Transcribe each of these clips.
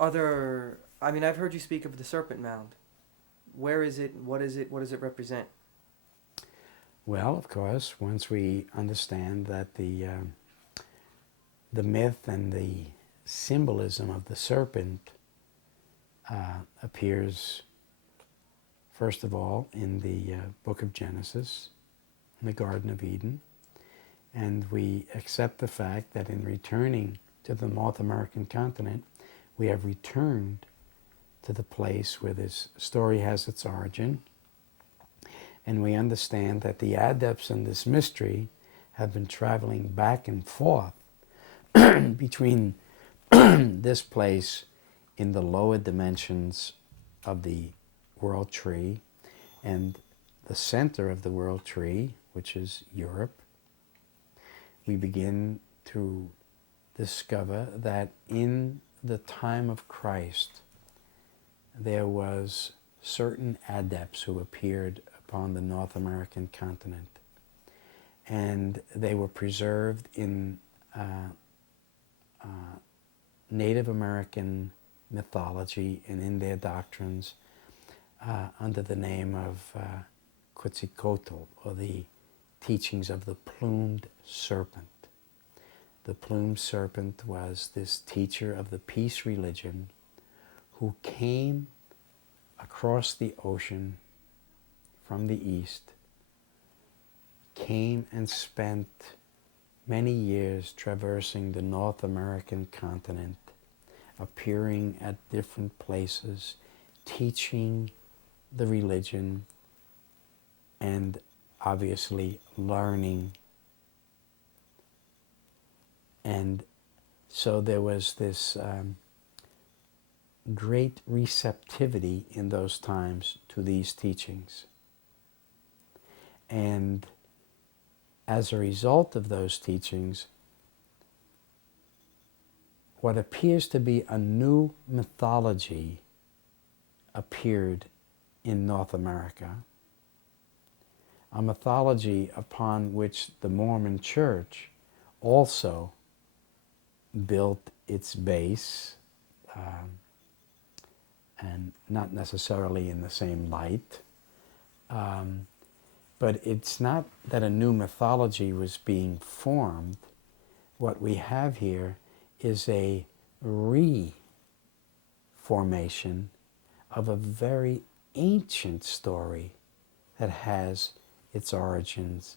Are there? I mean, I've heard you speak of the Serpent Mound. Where is it? What is it? What does it represent? Well, of course, once we understand that the myth and the symbolism of the serpent appears, first of all, in the book of Genesis, in the Garden of Eden, and we accept the fact that in returning to the North American continent, we have returned to the place where this story has its origin, and we understand that the adepts in this mystery have been traveling back and forth between this place in the lower dimensions of the world tree and the center of the world tree, which is Europe. We begin to discover that in the time of Christ, there was certain adepts who appeared upon the North American continent, and they were preserved in Native American mythology and in their doctrines under the name of Quetzalcoatl, or the teachings of the plumed serpent. The plumed serpent was this teacher of the peace religion who came across the ocean from the east, came and spent many years traversing the North American continent, appearing at different places, teaching the religion, and obviously learning. And so there was this great receptivity in those times to these teachings. And as a result of those teachings, what appears to be a new mythology appeared in North America, a mythology upon which the Mormon Church also built its base, and not necessarily in the same light. But it's not that a new mythology was being formed. What we have here is a reformation of a very ancient story that has its origins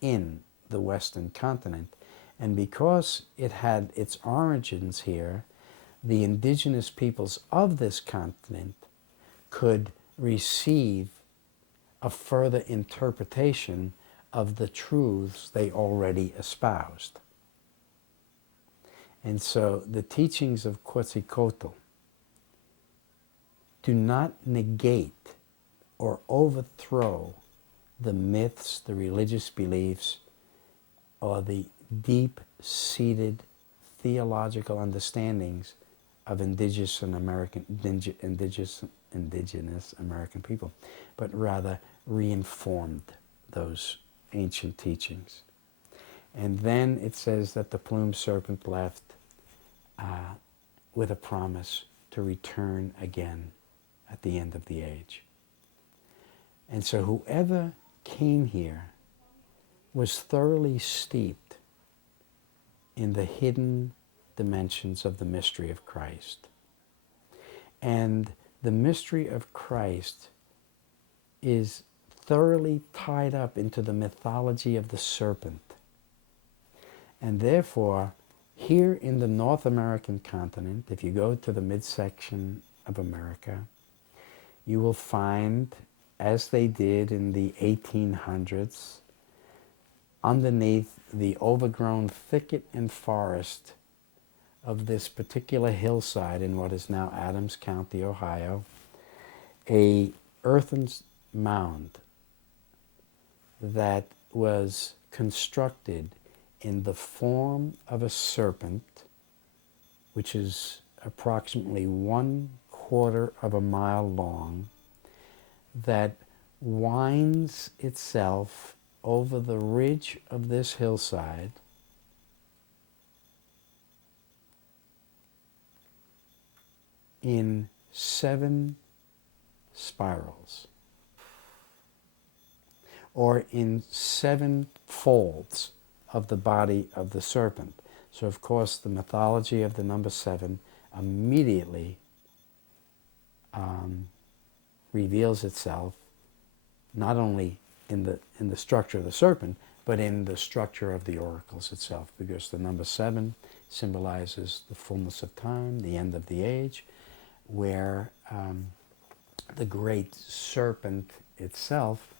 in the Western continent. And because it had its origins here, the indigenous peoples of this continent could receive a further interpretation of the truths they already espoused. And so the teachings of Quetzalcoatl do not negate or overthrow the myths, the religious beliefs, or the deep-seated theological understandings of indigenous American people, but rather reinformed those ancient teachings. And then it says that the plumed serpent left with a promise to return again at the end of the age. And so whoever came here was thoroughly steeped in the hidden dimensions of the mystery of Christ. And the mystery of Christ is thoroughly tied up into the mythology of the serpent. And therefore, here in the North American continent, if you go to the midsection of America, you will find, as they did in the 1800s, underneath the overgrown thicket and forest of this particular hillside in what is now Adams County, Ohio, a earthen mound that was constructed in the form of a serpent, which is approximately 1/4 of a mile long, that winds itself over the ridge of this hillside in 7 spirals, or in 7 folds of the body of the serpent. So of course the mythology of the number 7 immediately reveals itself not only in the structure of the serpent, but in the structure of the oracles itself, because the number 7 symbolizes the fullness of time, the end of the age, where the great serpent itself,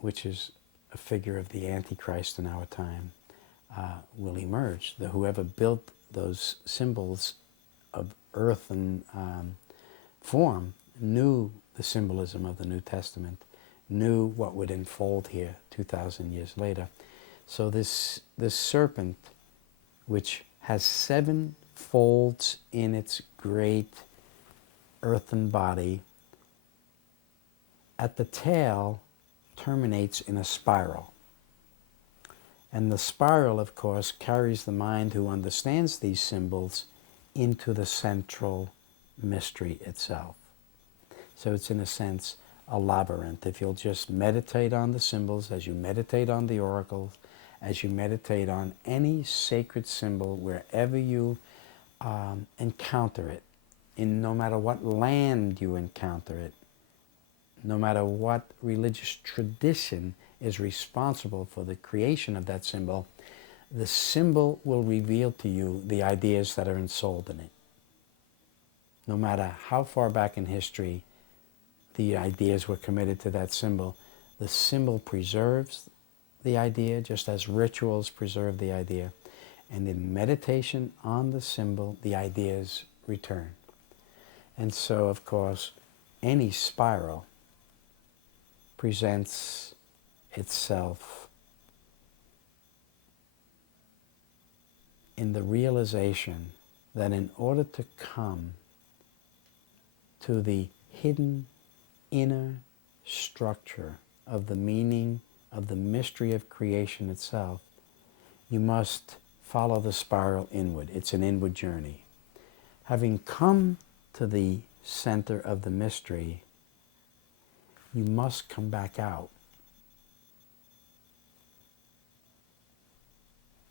which is a figure of the Antichrist in our time, will emerge. Whoever built those symbols of earth and form knew the symbolism of the New Testament, knew what would unfold here 2,000 years later. So this serpent, which has 7 folds in its great earthen body, at the tail terminates in a spiral. And the spiral, of course, carries the mind who understands these symbols into the central mystery itself. So it's, in a sense, a labyrinth. If you'll just meditate on the symbols, as you meditate on the oracles, as you meditate on any sacred symbol, wherever you encounter it, in no matter what land you encounter it, no matter what religious tradition is responsible for the creation of that symbol, the symbol will reveal to you the ideas that are ensouled in it. No matter how far back in history the ideas were committed to that symbol, the symbol preserves the idea just as rituals preserve the idea. And in meditation on the symbol, the ideas return. And so, of course, any spiral presents itself in the realization that in order to come to the hidden inner structure of the meaning of the mystery of creation itself, you must follow the spiral inward. It's an inward journey. Having come to the center of the mystery, you must come back out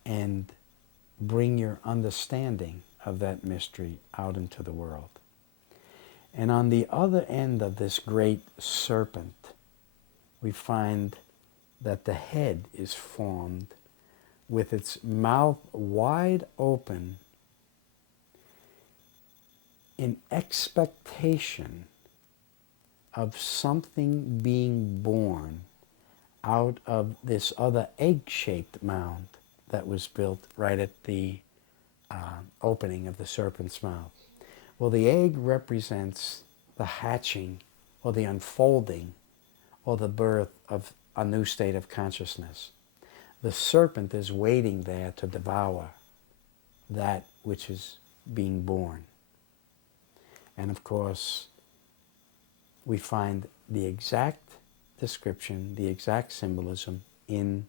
and bring your understanding of that mystery out into the world. And on the other end of this great serpent, we find that the head is formed with its mouth wide open in expectation of something being born out of this other egg-shaped mound that was built right at the opening of the serpent's mouth. Well, the egg represents the hatching or the unfolding or the birth of a new state of consciousness. The serpent is waiting there to devour that which is being born. And of course, we find the exact description, the exact symbolism in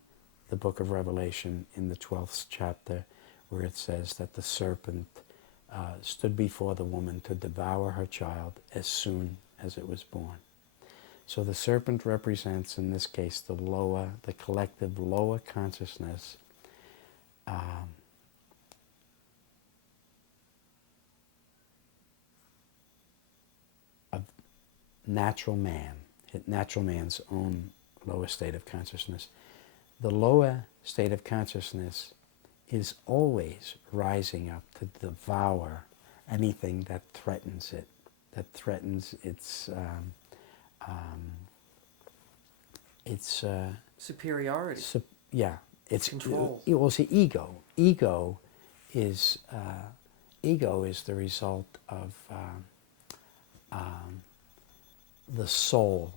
the book of Revelation in the 12th chapter, where it says that the serpent stood before the woman to devour her child as soon as it was born. So the serpent represents, in this case, the collective lower consciousness of natural man, natural man's own lower state of consciousness. The lower state of consciousness is always rising up to devour anything that threatens it, that threatens its superiority. It's control. Well, see, ego. Ego is the result of the soul.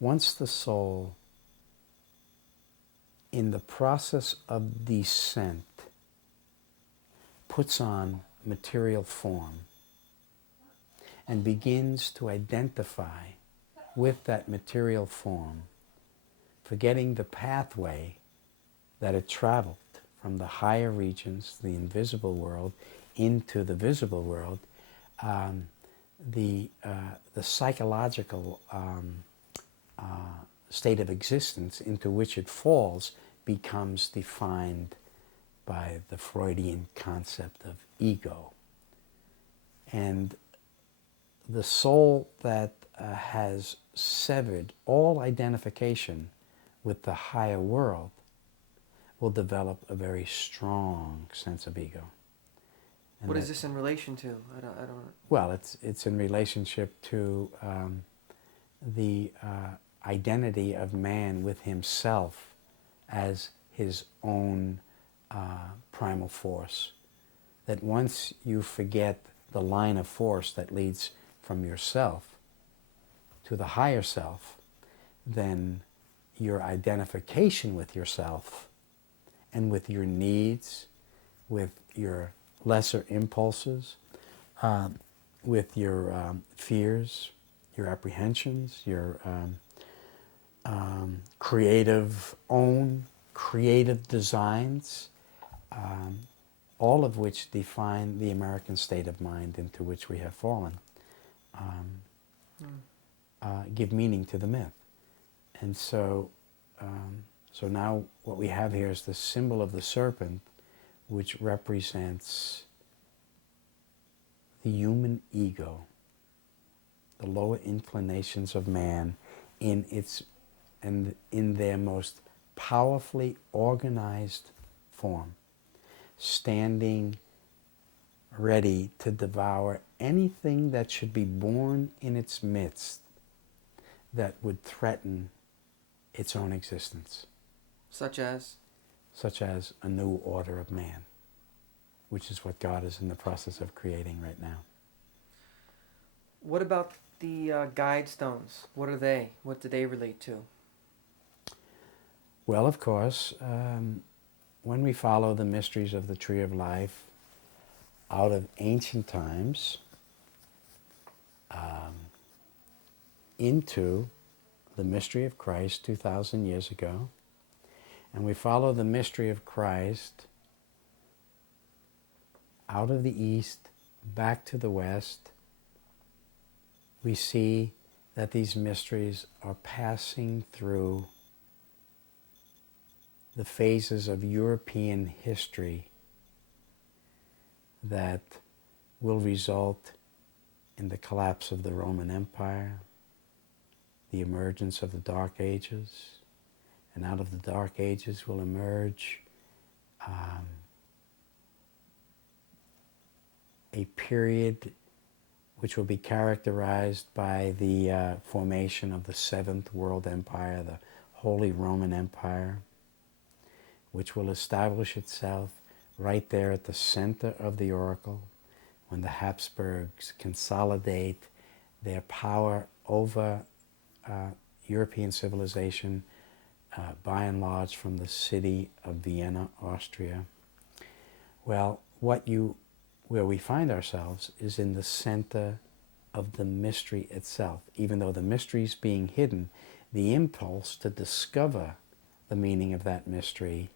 Once the soul, in the process of descent, puts on material form and begins to identify with that material form, forgetting the pathway that it traveled from the higher regions, the invisible world, into the visible world, um, the psychological state of existence into which it falls becomes defined by the Freudian concept of ego. And the soul that has severed all identification with the higher world will develop a very strong sense of ego. And What is this in relation to? I don't. well, it's in relationship to the identity of man with himself as his own primal force. That once you forget the line of force that leads from yourself to the higher self, then your identification with yourself and with your needs, with your lesser impulses, with your fears, your apprehensions, your creative designs, all of which define the American state of mind into which we have fallen, give meaning to the myth. And so, so now what we have here is the symbol of the serpent, which represents the human ego, the lower inclinations of man in their most powerfully organized form, standing ready to devour anything that should be born in its midst that would threaten its own existence. Such as? Such as a new order of man, which is what God is in the process of creating right now. What about the guide stones? What are they? What do they relate to? Well, of course, when we follow the mysteries of the Tree of Life out of ancient times into the mystery of Christ 2,000 years ago, and we follow the mystery of Christ out of the East back to the West, we see that these mysteries are passing through the phases of European history that will result in the collapse of the Roman Empire, the emergence of the Dark Ages, and out of the Dark Ages will emerge a period which will be characterized by the formation of the Seventh World Empire, the Holy Roman Empire, which will establish itself right there at the center of the oracle when the Habsburgs consolidate their power over European civilization, by and large from the city of Vienna, Austria. Well, where we find ourselves is in the center of the mystery itself. Even though the mystery is being hidden, the impulse to discover the meaning of that mystery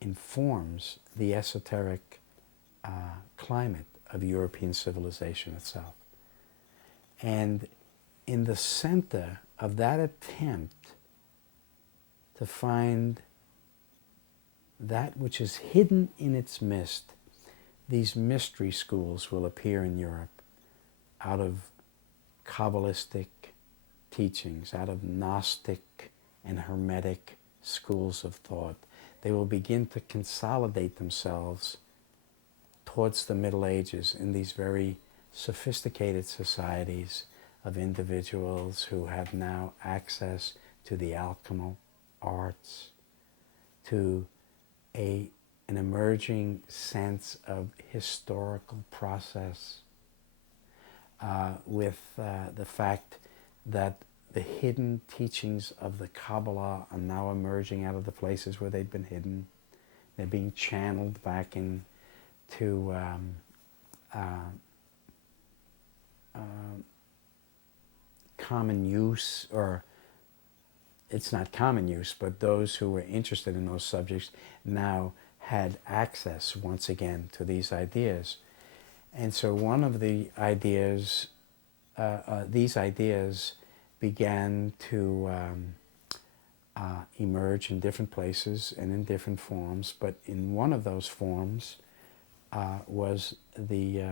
informs the esoteric climate of European civilization itself. And in the center of that attempt to find that which is hidden in its midst, these mystery schools will appear in Europe out of Kabbalistic teachings, out of Gnostic and Hermetic schools of thought. They will begin to consolidate themselves towards the Middle Ages in these very sophisticated societies of individuals who have now access to the alchemical arts, to an emerging sense of historical process, with the fact that the hidden teachings of the Kabbalah are now emerging out of the places where they've been hidden. They're being channeled back into common use, or it's not common use, but those who were interested in those subjects now had access once again to these ideas. And so one of the ideas, these ideas began to emerge in different places and in different forms, but in one of those forms was the,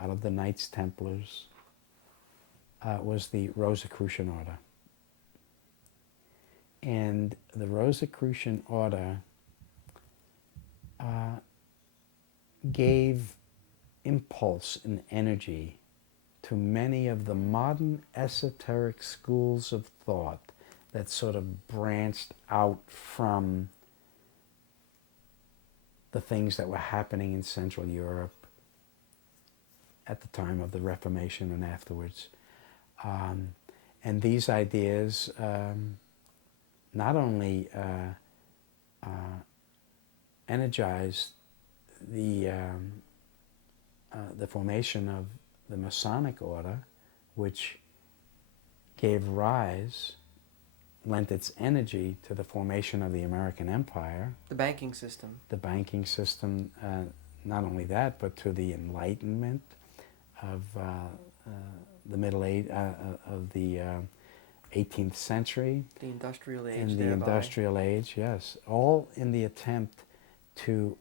out of the Knights Templars, was the Rosicrucian Order. And the Rosicrucian Order gave impulse and energy to many of the modern esoteric schools of thought that sort of branched out from the things that were happening in Central Europe at the time of the Reformation and afterwards. And these ideas not only energized the formation of the Masonic Order, which gave rise, lent its energy to the formation of the American Empire. The banking system. The banking system, not only that, but to the Enlightenment of the Middle Age, of the 18th century. The Industrial Age. In the thereby. Industrial Age, yes. All in the attempt to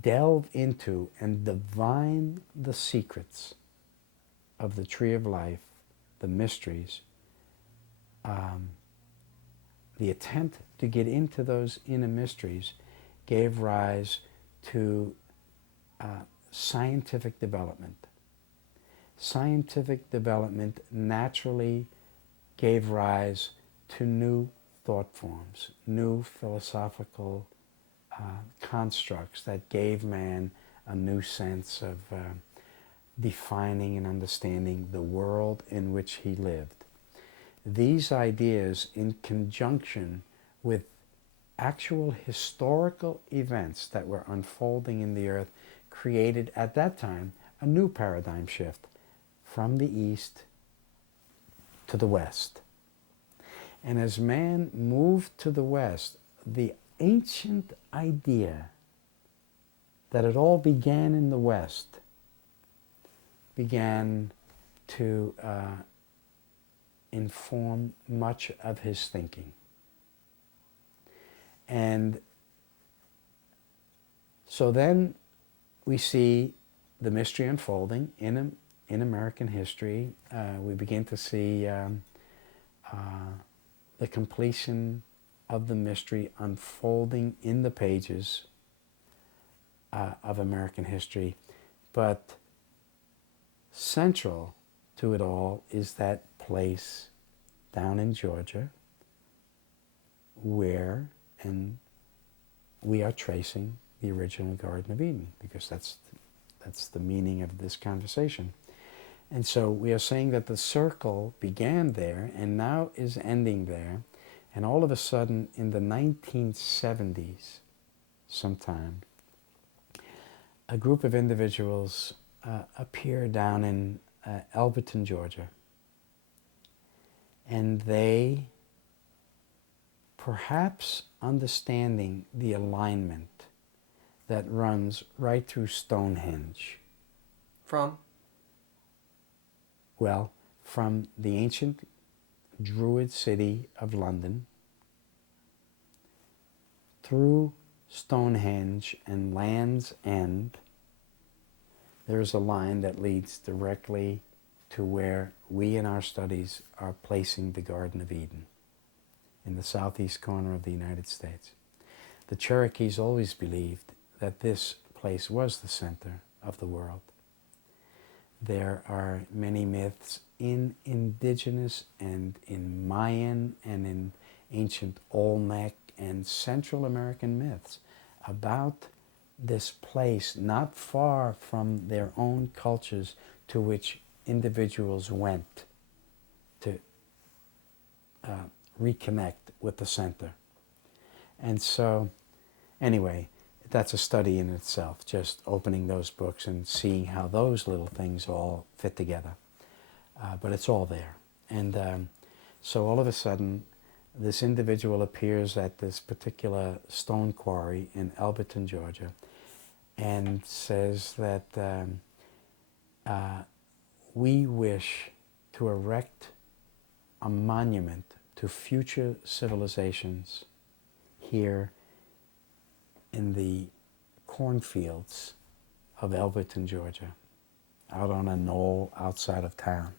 delve into and divine the secrets of the Tree of Life, the mysteries, the attempt to get into those inner mysteries gave rise to scientific development. Scientific development naturally gave rise to new thought forms, new philosophical constructs that gave man a new sense of defining and understanding the world in which he lived. These ideas, in conjunction with actual historical events that were unfolding in the earth, created at that time a new paradigm shift from the East to the West. And as man moved to the West, the ancient idea that it all began in the West began to inform much of his thinking. And so then we see the mystery unfolding in American history. We begin to see the completion of the mystery unfolding in the pages of American history. But central to it all is that place down in Georgia where, and we are tracing the original Garden of Eden, because that's the meaning of this conversation. And so we are saying that the circle began there and now is ending there. And all of a sudden, in the 1970s, sometime, a group of individuals appear down in Elberton, Georgia. And they, perhaps understanding the alignment that runs right through Stonehenge. From? Well, from the ancient Druid city of London through Stonehenge and Land's End, there's a line that leads directly to where we in our studies are placing the Garden of Eden, in the southeast corner of the United States. The Cherokees always believed that this place was the center of the world. There are many myths in indigenous and in Mayan and in ancient Olmec and Central American myths about this place not far from their own cultures to which individuals went to reconnect with the center. And so, anyway, that's a study in itself, just opening those books and seeing how those little things all fit together. But it's all there. And so all of a sudden, this individual appears at this particular stone quarry in Elberton, Georgia, and says that we wish to erect a monument to future civilizations here in the cornfields of Elberton, Georgia, out on a knoll outside of town.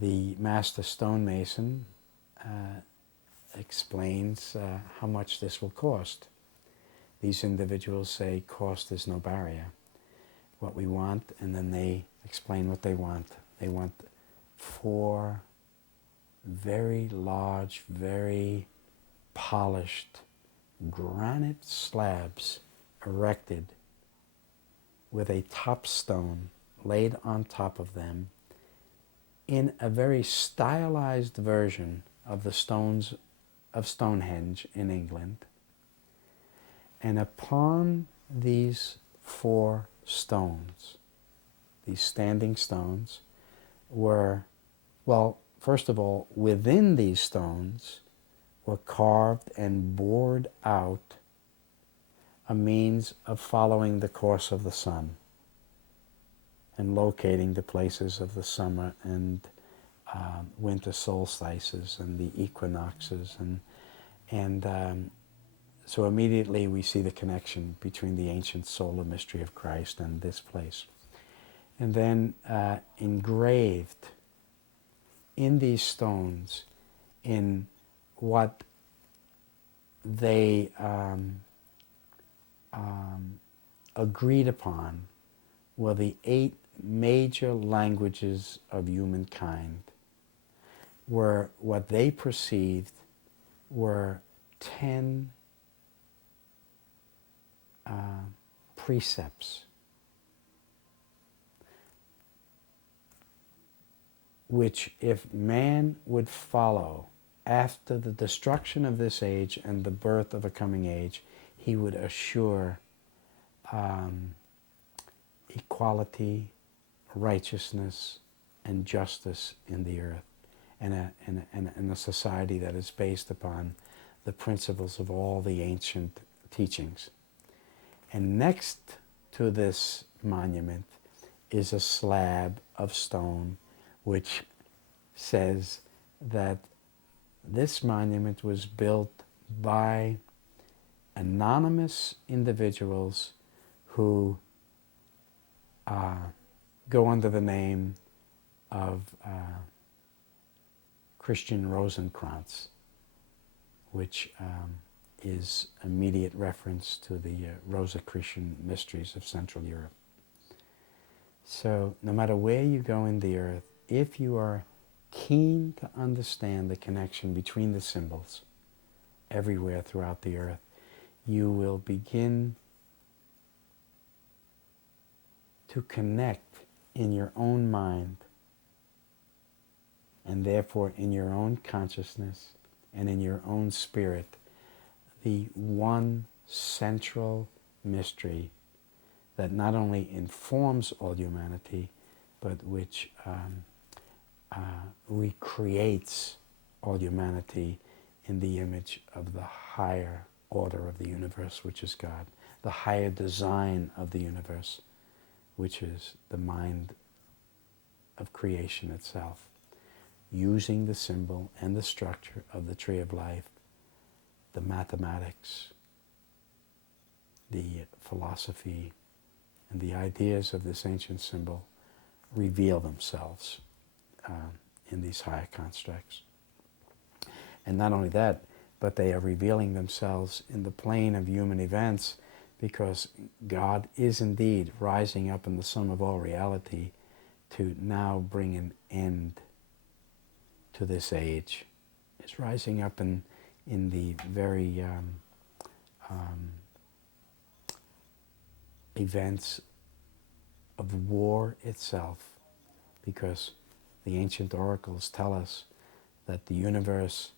The master stonemason explains how much this will cost. These individuals say cost is no barrier. What we want, and then they explain what they want. They want 4 very large, very polished granite slabs erected with a top stone laid on top of them in a very stylized version of the stones of Stonehenge in England. And upon these 4 stones, these standing stones, were, well, first of all, within these stones were carved and bored out a means of following the course of the sun and locating the places of the summer and winter solstices and the equinoxes, and so immediately we see the connection between the ancient solar mystery of Christ and this place. And then engraved in these stones in what they agreed upon were the 8 major languages of humankind, were what they perceived were 10 precepts which, if man would follow after the destruction of this age and the birth of a coming age, he would assure equality, righteousness, and justice in the earth, and a society that is based upon the principles of all the ancient teachings. And next to this monument is a slab of stone which says that this monument was built by anonymous individuals who go under the name of Christian Rosenkranz, which is immediate reference to the Rosicrucian mysteries of Central Europe. So no matter where you go in the earth, if you are keen to understand the connection between the symbols everywhere throughout the earth, you will begin to connect in your own mind, and therefore in your own consciousness and in your own spirit, the one central mystery that not only informs all humanity, but which recreates all humanity in the image of the higher order of the universe, which is God, the higher design of the universe, which is the mind of creation itself, using the symbol and the structure of the tree of life, the mathematics, the philosophy, and the ideas of this ancient symbol reveal themselves in these higher constructs. And not only that, but they are revealing themselves in the plane of human events, because God is indeed rising up in the sum of all reality to now bring an end to this age. It's rising up in the very events of war itself, because the ancient oracles tell us that the universe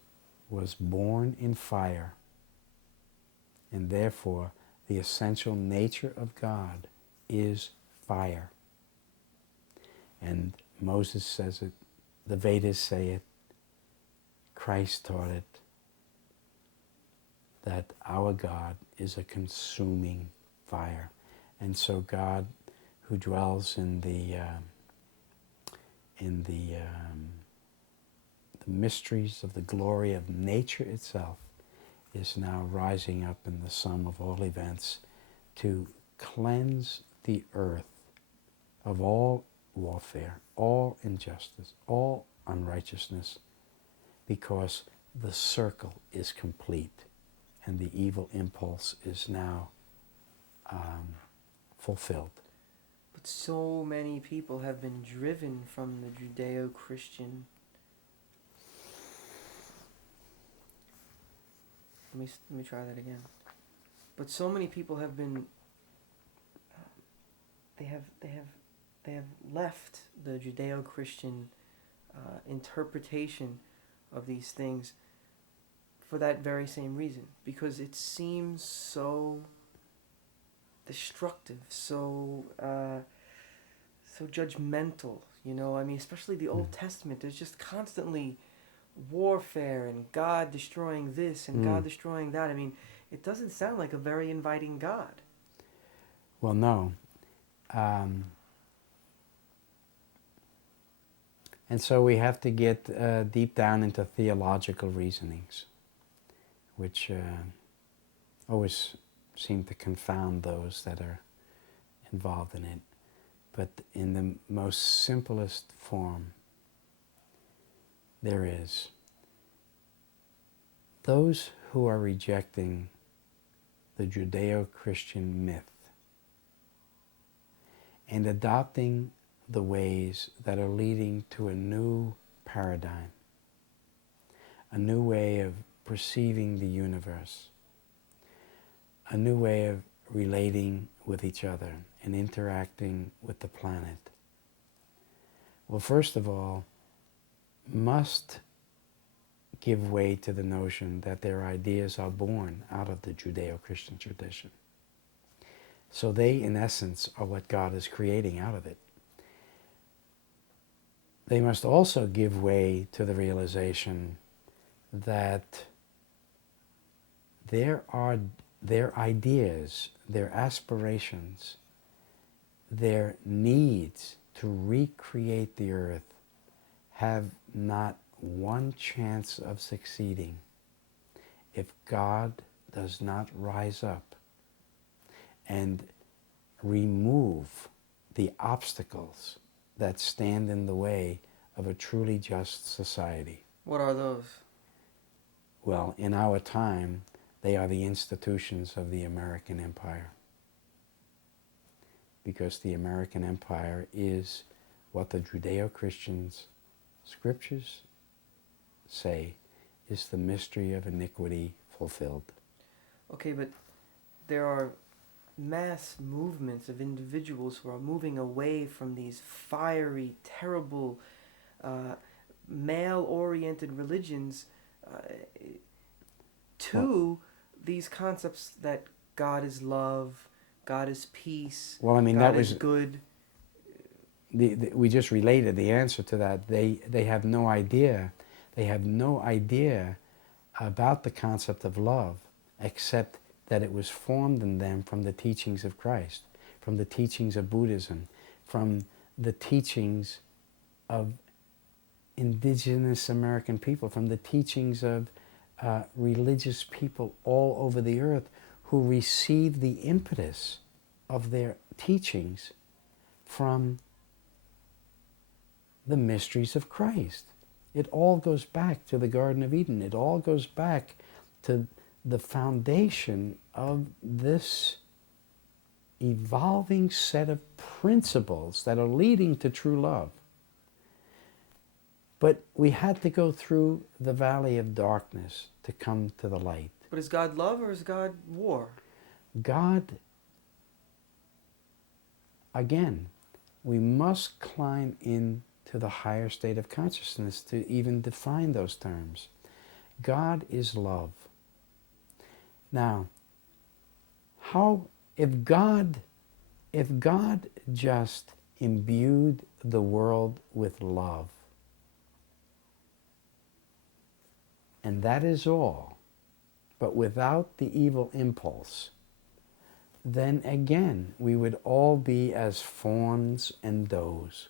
was born in fire, and therefore the essential nature of God is fire. And Moses says it, the Vedas say it, Christ taught it, that our God is a consuming fire. And so God, who dwells in the mysteries of the glory of nature itself, is now rising up in the sum of all events to cleanse the earth of all warfare, all injustice, all unrighteousness, because the circle is complete and the evil impulse is now fulfilled. But so many people have been driven from the Judeo-Christian. Let me try that again. But so many people have been. They have left the Judeo-Christian interpretation of these things for that very same reason, because it seems so destructive, so judgmental. You know, I mean, especially the Old Testament. There's just constantly warfare and God destroying this and God destroying that. I mean, it doesn't sound like a very inviting God. Well, no. And so we have to get deep down into theological reasonings, which always seem to confound those that are involved in it. But in the most simplest form, there is those who are rejecting the Judeo-Christian myth and adopting the ways that are leading to a new paradigm, a new way of perceiving the universe, a new way of relating with each other and interacting with the planet. Well, first of all, must give way to the notion that their ideas are born out of the Judeo-Christian tradition. So they, in essence, are what God is creating out of it. They must also give way to the realization that their ideas, their aspirations, their needs to recreate the earth have not one chance of succeeding if God does not rise up and remove the obstacles that stand in the way of a truly just society. What are those? Well, in our time, they are the institutions of the American Empire. Because the American Empire is what the Judeo-Christians scriptures say is the mystery of iniquity fulfilled. Okay, but there are mass movements of individuals who are moving away from these fiery, terrible, male-oriented religions to these concepts that God is love, God is peace, well, I mean, God that was is good. We just related the answer to that. They have no idea. They have no idea about the concept of love, except that it was formed in them from the teachings of Christ, from the teachings of Buddhism, from the teachings of indigenous American people, from the teachings of religious people all over the earth who received the impetus of their teachings from the mysteries of Christ. It all goes back to the Garden of Eden. It all goes back to the foundation of this evolving set of principles that are leading to true love. But we had to go through the valley of darkness to come to the light. But is God love or is God war? God, again, we must climb into the higher state of consciousness to even define those terms. God is love. Now, if God just imbued the world with love, and that is all, but without the evil impulse, then again we would all be as fawns and does,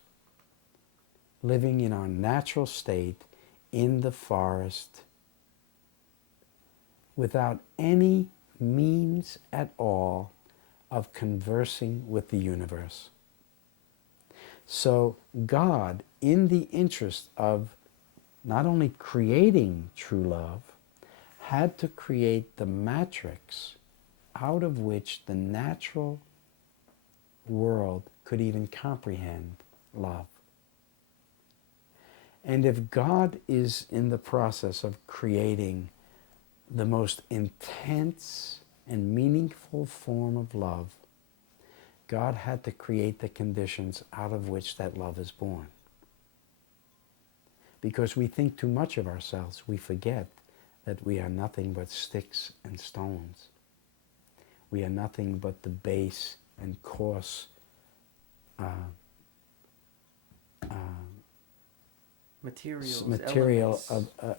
living in our natural state in the forest without any means at all of conversing with the universe. So God, in the interest of not only creating true love, had to create the matrix out of which the natural world could even comprehend love. And if God is in the process of creating the most intense and meaningful form of love, God had to create the conditions out of which that love is born. Because we think too much of ourselves, we forget that we are nothing but sticks and stones. We are nothing but the base and coarse material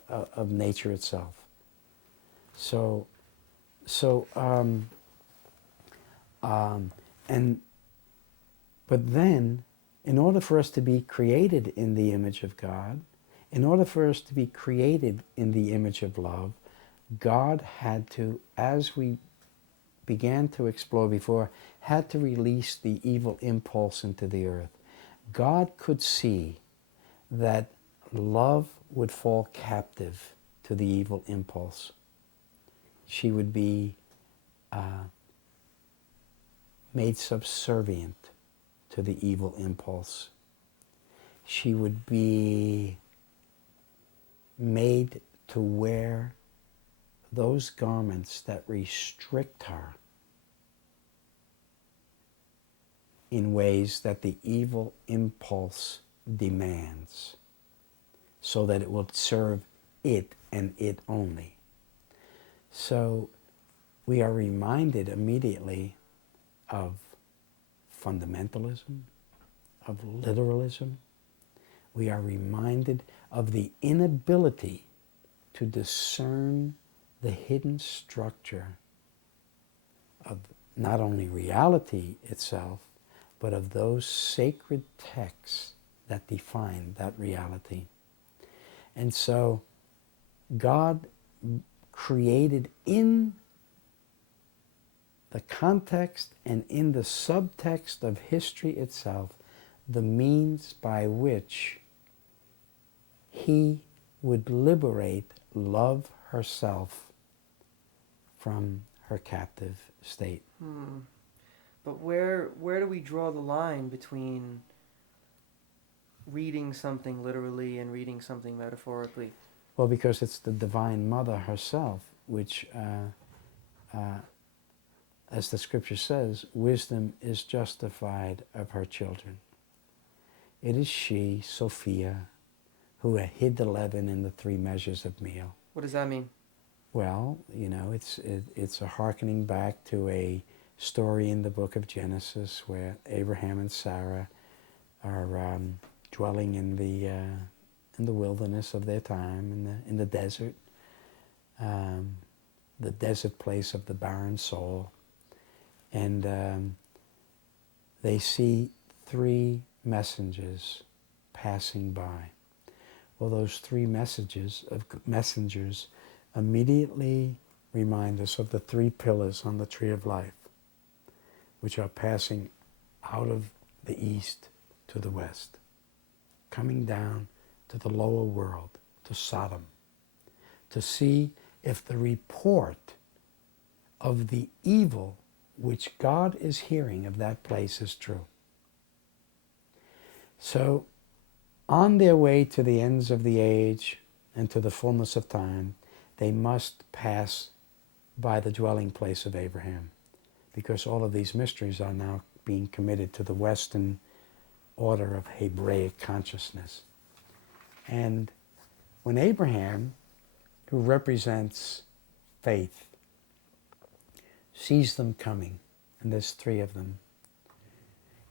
of nature itself. But then, in order for us to be created in the image of God, in order for us to be created in the image of love, God had to, as we began to explore before, had to release the evil impulse into the earth. God could see that love would fall captive to the evil impulse. She would be made subservient to the evil impulse. She would be made to wear those garments that restrict her in ways that the evil impulse demands, so that it will serve it and it only. So we are reminded immediately of fundamentalism, of literalism. We are reminded of the inability to discern the hidden structure of not only reality itself, but of those sacred texts that define that reality. And so God created in the context and in the subtext of history itself the means by which he would liberate love herself from her captive state. But where do we draw the line between reading something literally and reading something metaphorically? Well, because it's the Divine Mother herself, which, as the scripture says, wisdom is justified of her children. It is she, Sophia, who hid the leaven in the 3 measures of meal. What does that mean? Well, you know, it's a hearkening back to a story in the book of Genesis where Abraham and Sarah are dwelling in the wilderness of their time, in the desert place of the barren soul, and they see 3 messengers passing by. Well, those 3 messengers immediately remind us of the 3 pillars on the tree of life, which are passing out of the east to the west, coming down to the lower world, to Sodom, to see if the report of the evil which God is hearing of that place is true. So, on their way to the ends of the age and to the fullness of time, they must pass by the dwelling place of Abraham, because all of these mysteries are now being committed to the Western order of Hebraic consciousness. And when Abraham, who represents faith, sees them coming, and there's 3 of them,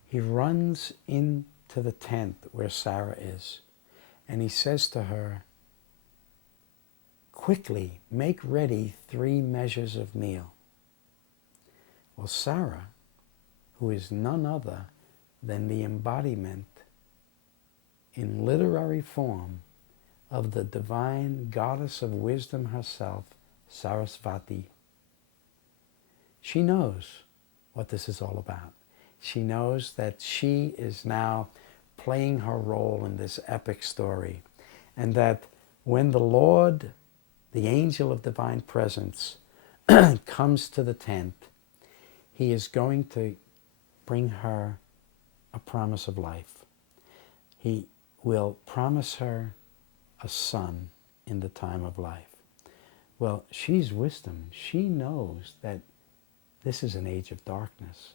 he runs into the tent where Sarah is, and he says to her, quickly, make ready 3 measures of meal. Well, Sarah, who is none other than the embodiment in literary form of the divine goddess of wisdom herself, Sarasvati, she knows what this is all about. She knows that she is now playing her role in this epic story, and that when the Lord, the angel of divine presence, comes to the tent, he is going to bring her a promise of life. He will promise her a son in the time of life. Well, she's wisdom. She knows that this is an age of darkness.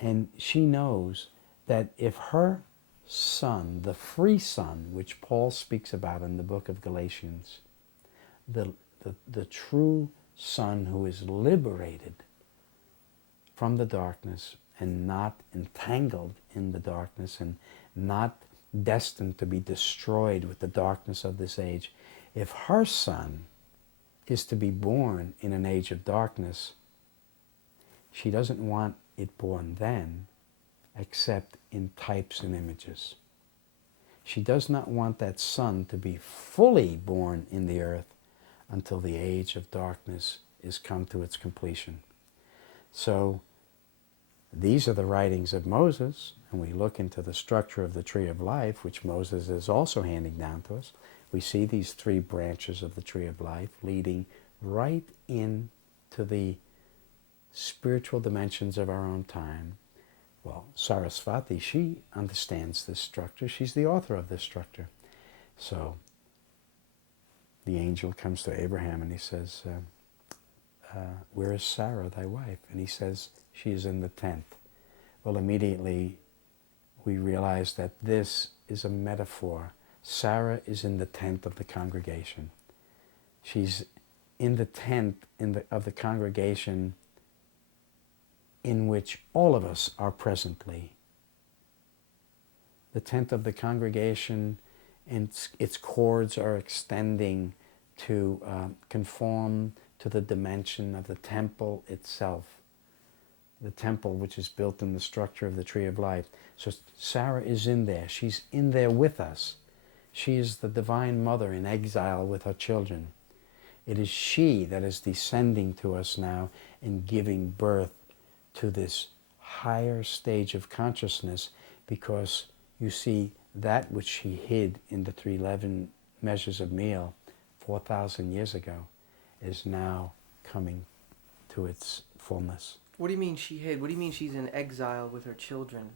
And she knows that if her son, the free son, which Paul speaks about in the book of Galatians, the true son who is liberated from the darkness and not entangled in the darkness and not destined to be destroyed with the darkness of this age, if her son is to be born in an age of darkness, she doesn't want it born then, except in types and images. She does not want that son to be fully born in the earth until the age of darkness is come to its completion. So these are the writings of Moses, and we look into the structure of the tree of life, which Moses is also handing down to us. We see these 3 branches of the tree of life leading right into the spiritual dimensions of our own time. Well, Sarasvati, she understands this structure. She's the author of this structure. So the angel comes to Abraham and he says, where is Sarah, thy wife? And he says, she is in the tent. Well, immediately we realize that this is a metaphor. Sarah is in the tent of the congregation. She's in the tent of the congregation in which all of us are presently. The tent of the congregation, and its cords are extending to conform to the dimension of the temple itself. The temple which is built in the structure of the tree of life. So Sarah is in there. She's in there with us. She is the divine mother in exile with her children. It is she that is descending to us now and giving birth to this higher stage of consciousness, because you see that which she hid in the 3 measures of meal 4,000 years ago is now coming to its fullness. What do you mean she hid? What do you mean she's in exile with her children?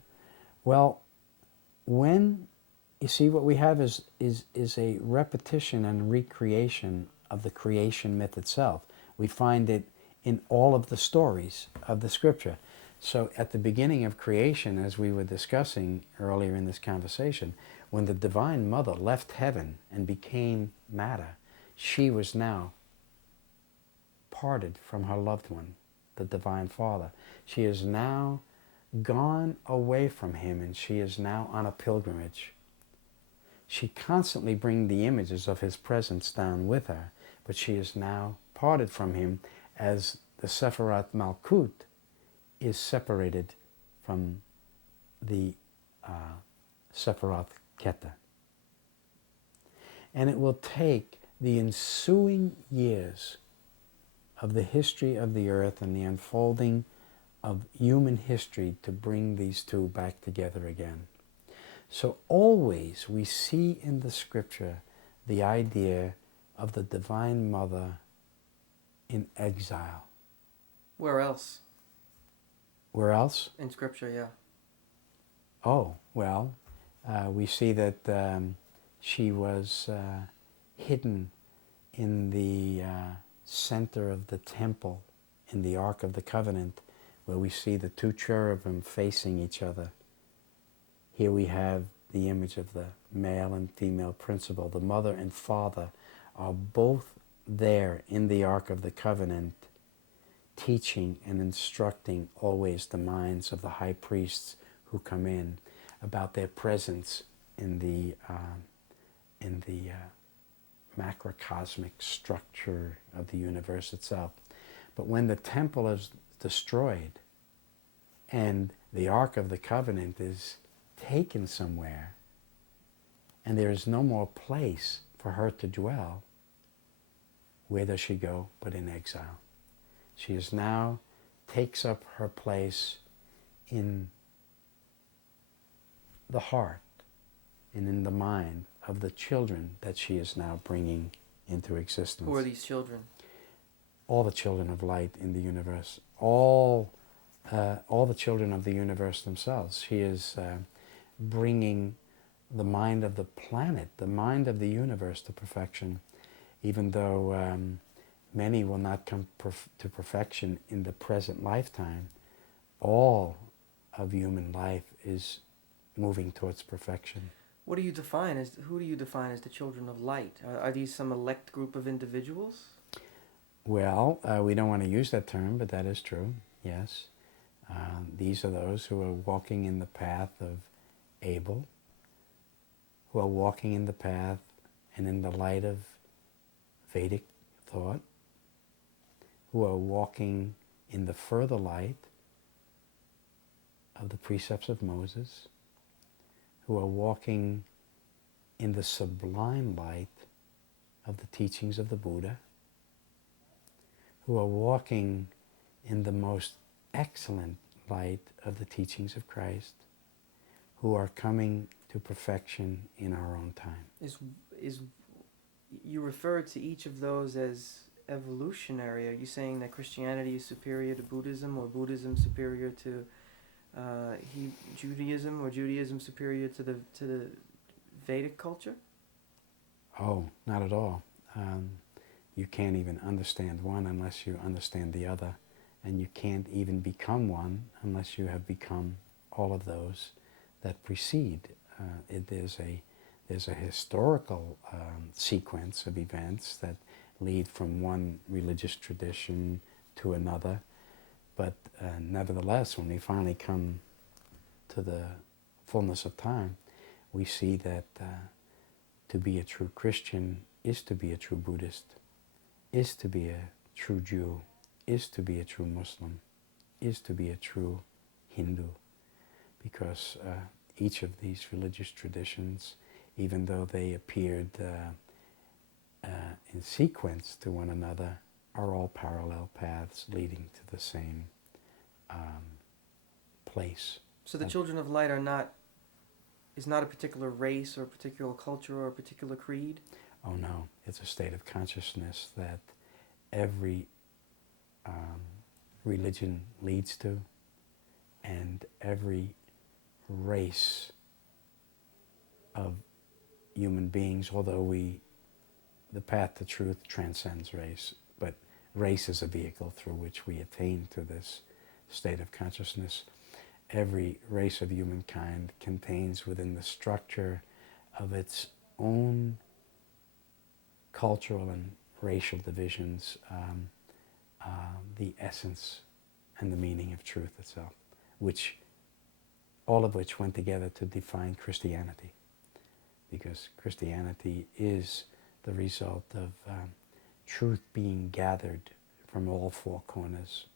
Well, when you see, what we have is a repetition and recreation of the creation myth itself. We find it in all of the stories of the scripture. So at the beginning of creation, as we were discussing earlier in this conversation, when the Divine Mother left heaven and became matter, she was now parted from her loved one, the Divine Father. She is now gone away from him, and she is now on a pilgrimage. She constantly brings the images of his presence down with her, but she is now parted from him, as the Sefirat Malkut is separated from the Sefirat Keter. And it will take the ensuing years of the history of the earth and the unfolding of human history to bring these 2 back together again. So always we see in the scripture the idea of the Divine Mother in exile. Where else? Where else? In scripture, yeah. Oh, well, we see that she was hidden in the center of the temple in the Ark of the Covenant, where we see the 2 cherubim facing each other. Here we have the image of the male and female principle. The mother and father are both there in the Ark of the Covenant, teaching and instructing always the minds of the high priests who come in about their presence in the macrocosmic structure of the universe itself. But when the temple is destroyed and the Ark of the Covenant is taken somewhere, and there is no more place for her to dwell, where does she go but in exile? She is now takes up her place in the heart and in the mind of the children that she is now bringing into existence. Who are these children? All the children of light in the universe, all the children of the universe themselves. She is bringing the mind of the planet, the mind of the universe to perfection, even though many will not come to perfection in the present lifetime. All of human life is moving towards perfection. Who do you define as the children of light? Are these some elect group of individuals? Well, we don't want to use that term, but that is true, yes. These are those who are walking in the path of Abel, who are walking in the path and in the light of Vedic thought, who are walking in the further light of the precepts of Moses, who are walking in the sublime light of the teachings of the Buddha, who are walking in the most excellent light of the teachings of Christ, who are coming to perfection in our own time. Is you refer to each of those as evolutionary? Are you saying that Christianity is superior to Buddhism, or Buddhism superior to Judaism, or Judaism superior to the Vedic culture? Oh, not at all. You can't even understand one unless you understand the other, and you can't even become one unless you have become all of those that precede. There's a historical sequence of events that lead from one religious tradition to another, but nevertheless, when we finally come to the fullness of time, we see that to be a true Christian is to be a true Buddhist, is to be a true Jew, is to be a true Muslim, is to be a true Hindu, because each of these religious traditions, even though they appeared in sequence to one another, are all parallel paths leading to the same place. So the children of light is not a particular race or a particular culture or a particular creed? Oh no, it's a state of consciousness that every religion leads to, and every race of human beings, although the path to truth transcends race, but race is a vehicle through which we attain to this state of consciousness. Every race of humankind contains within the structure of its own cultural and racial divisions the essence and the meaning of truth itself, all of which went together to define Christianity, because Christianity is the result of truth being gathered from all four corners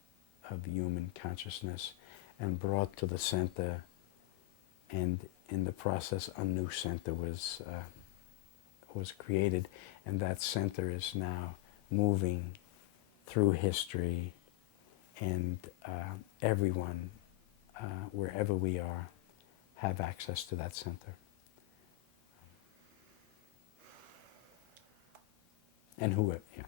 of human consciousness and brought to the center, and in the process a new center was created, and that center is now moving through history, and everyone, wherever we are, have access to that center. And yeah.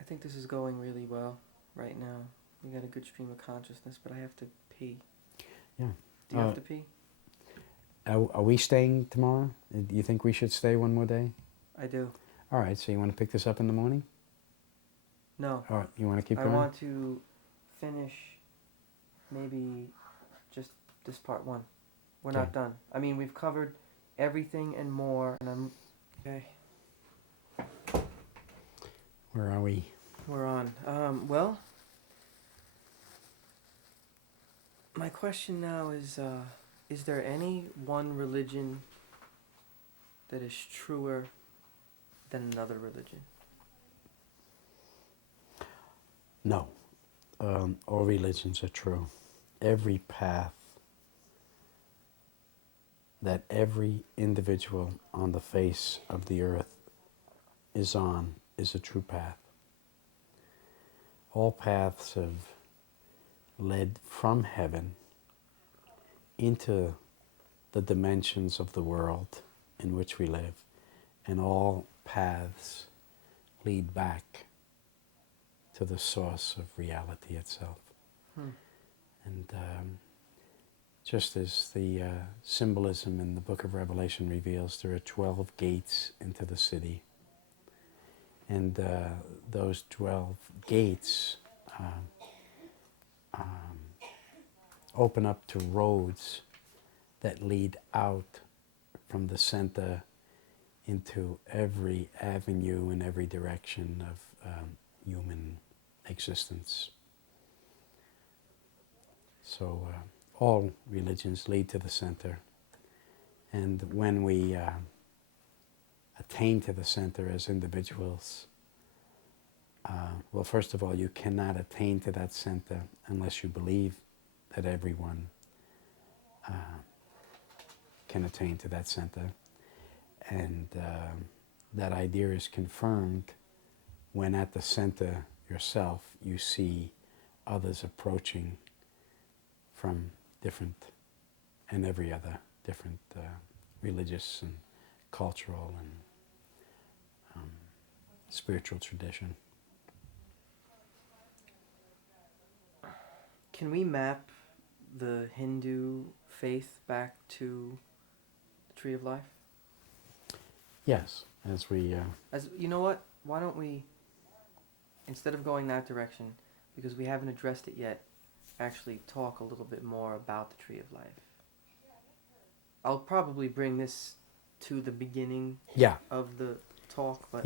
I think this is going really well right now. We got a good stream of consciousness, but I have to pee. Yeah. Do you have to pee? Are we staying tomorrow? Do you think we should stay one more day? I do. All right, so you want to pick this up in the morning? No. All right, you want to keep I going? want to finish maybe just this part one. We're not done. I mean, we've covered everything and more, and I'm... Okay. Where are we? We're on. Well, my question now is there any one religion that is truer than another religion? No. All religions are true. Every path that every individual on the face of the earth is on is a true path. All paths have led from heaven into the dimensions of the world in which we live, and all paths lead back to the source of reality itself. And just as the symbolism in the book of Revelation reveals, there are 12 gates into the city. And those 12 gates open up to roads that lead out from the center into every avenue in every direction of human existence. So all religions lead to the center. And when we attain to the center as individuals, well, first of all, you cannot attain to that center unless you believe that everyone can attain to that center. And that idea is confirmed when at the center yourself you see others approaching from different and every other different religious and cultural and spiritual tradition. Can we map the Hindu faith back to the Tree of Life? Yes, as we... As you know what? Why don't we, instead of going that direction, because we haven't addressed it yet, actually talk a little bit more about the Tree of Life? I'll probably bring this to the beginning of the talk, but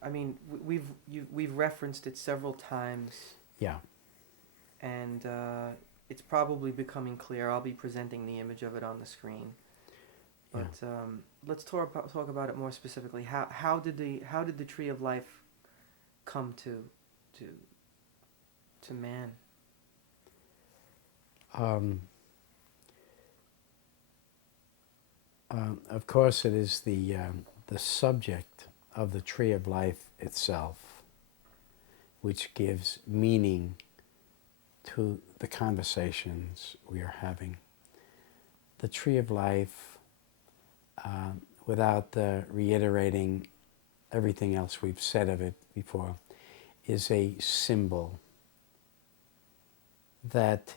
I mean, we've referenced it several times. Yeah. And it's probably becoming clear. I'll be presenting the image of it on the screen. But let's talk about it more specifically. How did the Tree of Life come to man? Of course, it is the subject of the Tree of Life itself which gives meaning to the conversations we are having. The Tree of Life, without reiterating everything else we've said of it before, is a symbol that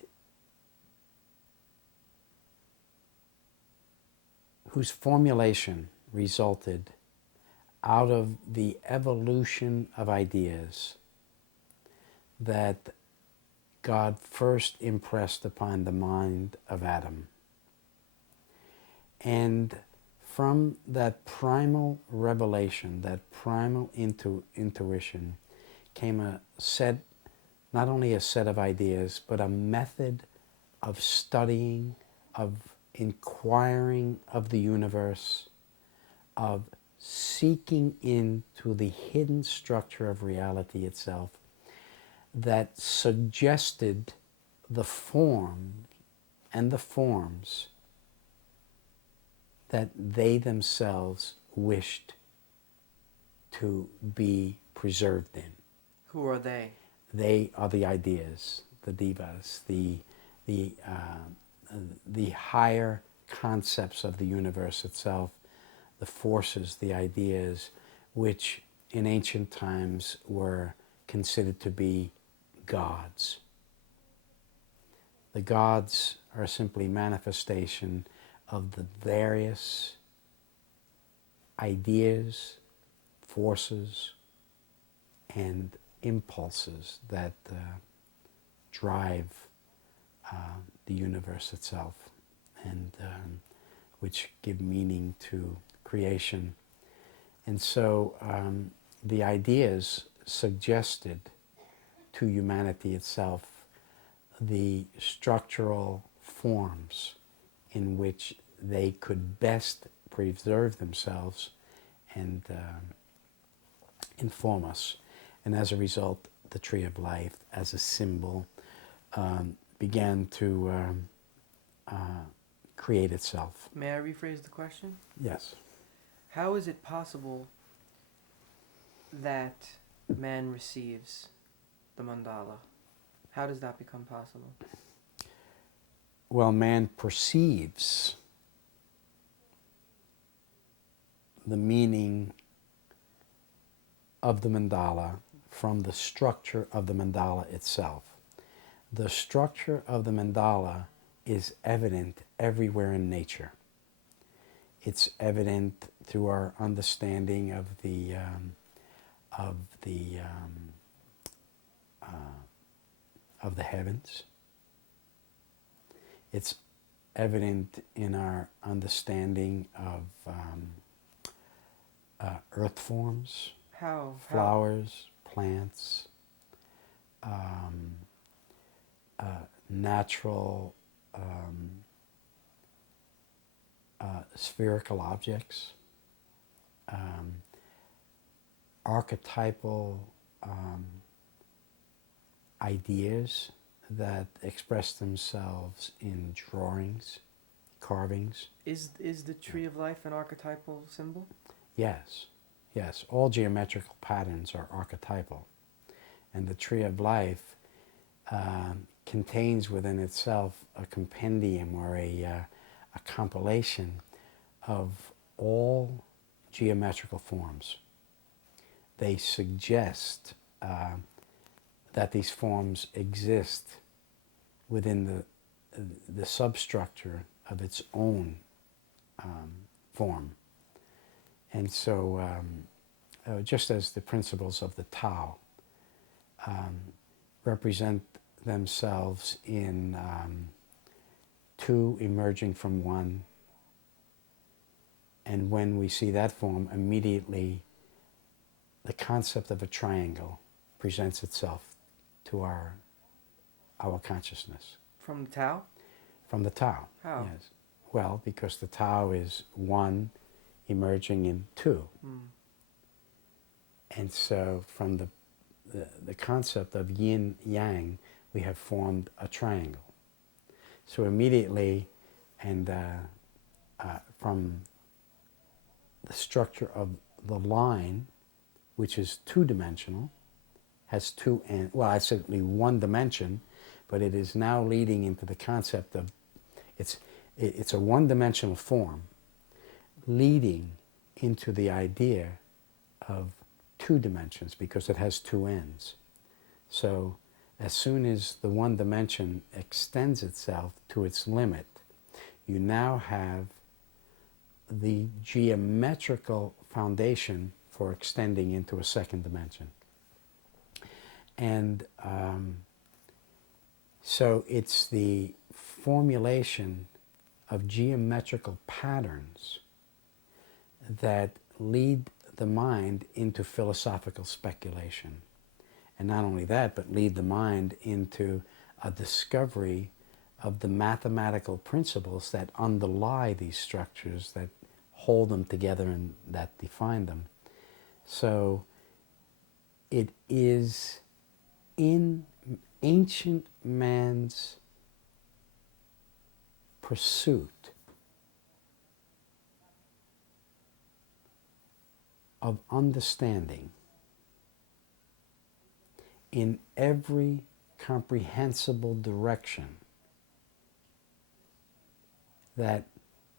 whose formulation resulted out of the evolution of ideas that God first impressed upon the mind of Adam. And from that primal revelation, that primal intuition, came a set, not only a set of ideas, but a method of studying, of inquiring of the universe, of seeking into the hidden structure of reality itself that suggested the form and the forms that they themselves wished to be preserved in. Who are they? They are the ideas, the devas, the higher concepts of the universe itself, the forces, the ideas, which in ancient times were considered to be gods. The gods are simply manifestation of the various ideas, forces, and impulses that drive the universe itself, and which give meaning to creation. And so the ideas suggested to humanity itself the structural forms in which they could best preserve themselves and inform us. And as a result, the Tree of Life as a symbol began to create itself. May I rephrase the question? Yes. How is it possible that man receives the mandala? How does that become possible? Well, man perceives the meaning of the mandala from the structure of the mandala itself. The structure of the mandala is evident everywhere in nature. It's evident through our understanding of the heavens. It's evident in our understanding of earth forms, How? flowers, plants, natural spherical objects, archetypal ideas that express themselves in drawings, carvings. Is the Tree of Life an archetypal symbol? Yes, yes. All geometrical patterns are archetypal. And the Tree of Life contains within itself a compendium or a compilation of all geometrical forms. They suggest that these forms exist within the substructure of its own form. And so, just as the principles of the Tao represent themselves in two emerging from one, and when we see that form, immediately the concept of a triangle presents itself to our consciousness. From the Tao? From the Tao. How? Yes. Well, because the Tao is one emerging in two. And so from the concept of yin yang, we have formed a triangle. So immediately, and from the structure of the line, which is two-dimensional, has two ends, well, it's certainly one dimension, but it is now leading into the concept of, it's a one-dimensional form leading into the idea of two dimensions because it has two ends. So as soon as the one dimension extends itself to its limit, you now have the geometrical foundation for extending into a second dimension. And so it's the formulation of geometrical patterns that lead the mind into philosophical speculation. And not only that, but lead the mind into a discovery of the mathematical principles that underlie these structures, that hold them together and that define them. So it is in ancient man's pursuit of understanding in every comprehensible direction that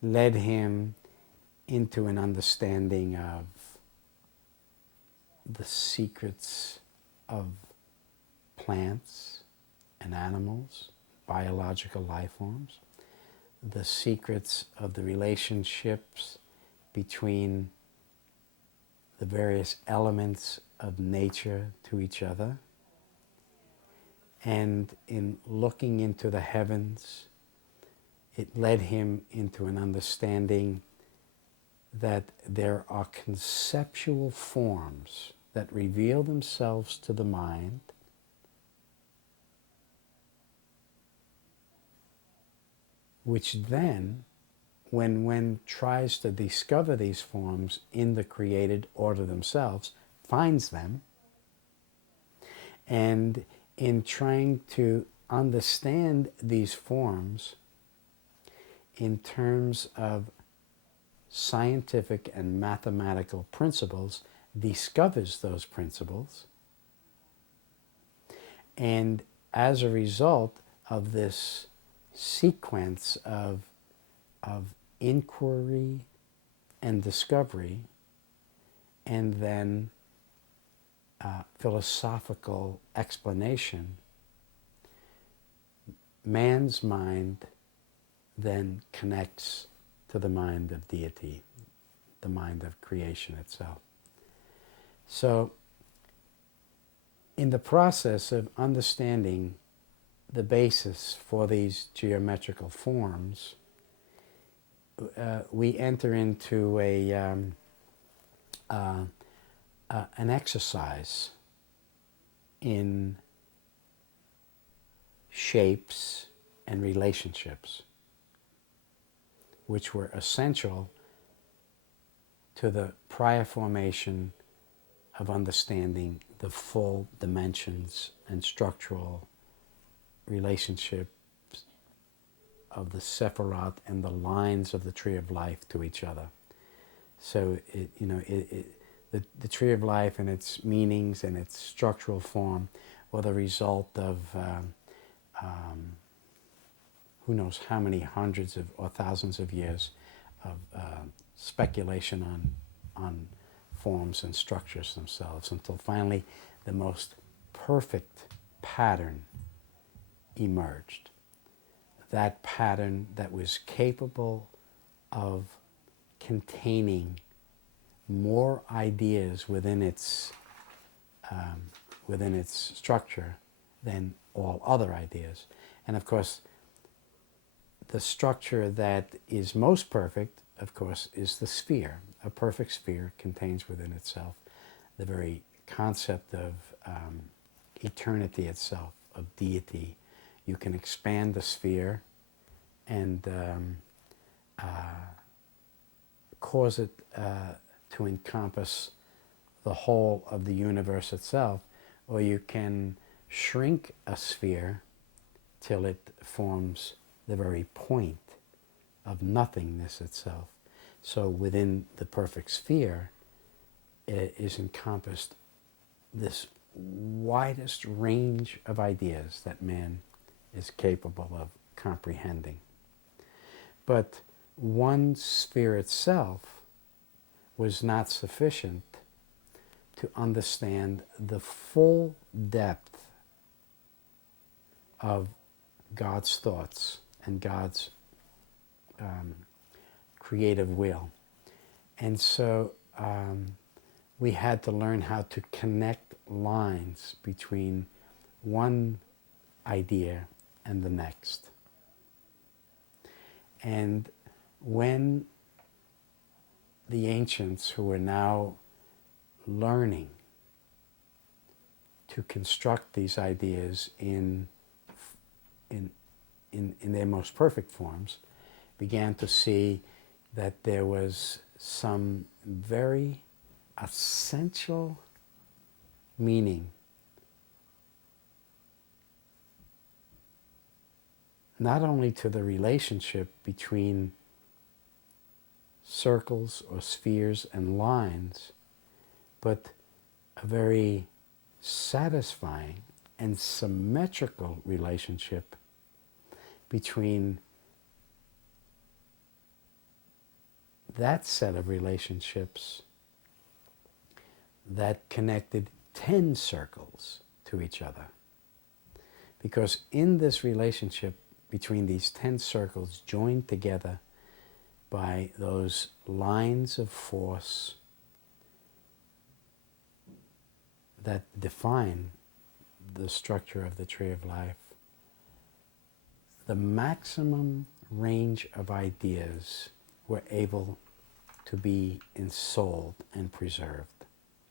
led him into an understanding of the secrets of plants and animals, biological life forms, the secrets of the relationships between the various elements of nature to each other. And in looking into the heavens, it led him into an understanding that there are conceptual forms that reveal themselves to the mind which then, when tries to discover these forms in the created order themselves, finds them, and in trying to understand these forms in terms of scientific and mathematical principles, discovers those principles, and as a result of this sequence of inquiry and discovery, and then philosophical explanation, man's mind then connects to the mind of deity, the mind of creation itself. So, in the process of understanding the basis for these geometrical forms, we enter into an exercise in shapes and relationships, which were essential to the prior formation of understanding the full dimensions and structural relationships of the Sephirot and the lines of the Tree of Life to each other. So, the Tree of Life and its meanings and its structural form were the result of who knows how many hundreds of or thousands of years of speculation on forms and structures themselves, until finally the most perfect pattern emerged. That pattern that was capable of containing more ideas within its structure than all other ideas. And of course, the structure that is most perfect, of course, is the sphere. A perfect sphere contains within itself the very concept of eternity itself, of deity. You can expand the sphere and cause it to encompass the whole of the universe itself, or you can shrink a sphere till it forms the very point of nothingness itself. So within the perfect sphere is encompassed this widest range of ideas that man is capable of comprehending. But one sphere itself was not sufficient to understand the full depth of God's thoughts and God's creative will. And so we had to learn how to connect lines between one idea and the next. And when the ancients, who were now learning to construct these ideas in their most perfect forms, began to see that there was some very essential meaning not only to the relationship between circles or spheres and lines, but a very satisfying and symmetrical relationship between that set of relationships that connected 10 circles to each other. Because in this relationship between these 10 circles joined together by those lines of force that define the structure of the Tree of Life, the maximum range of ideas were able to be ensouled and preserved.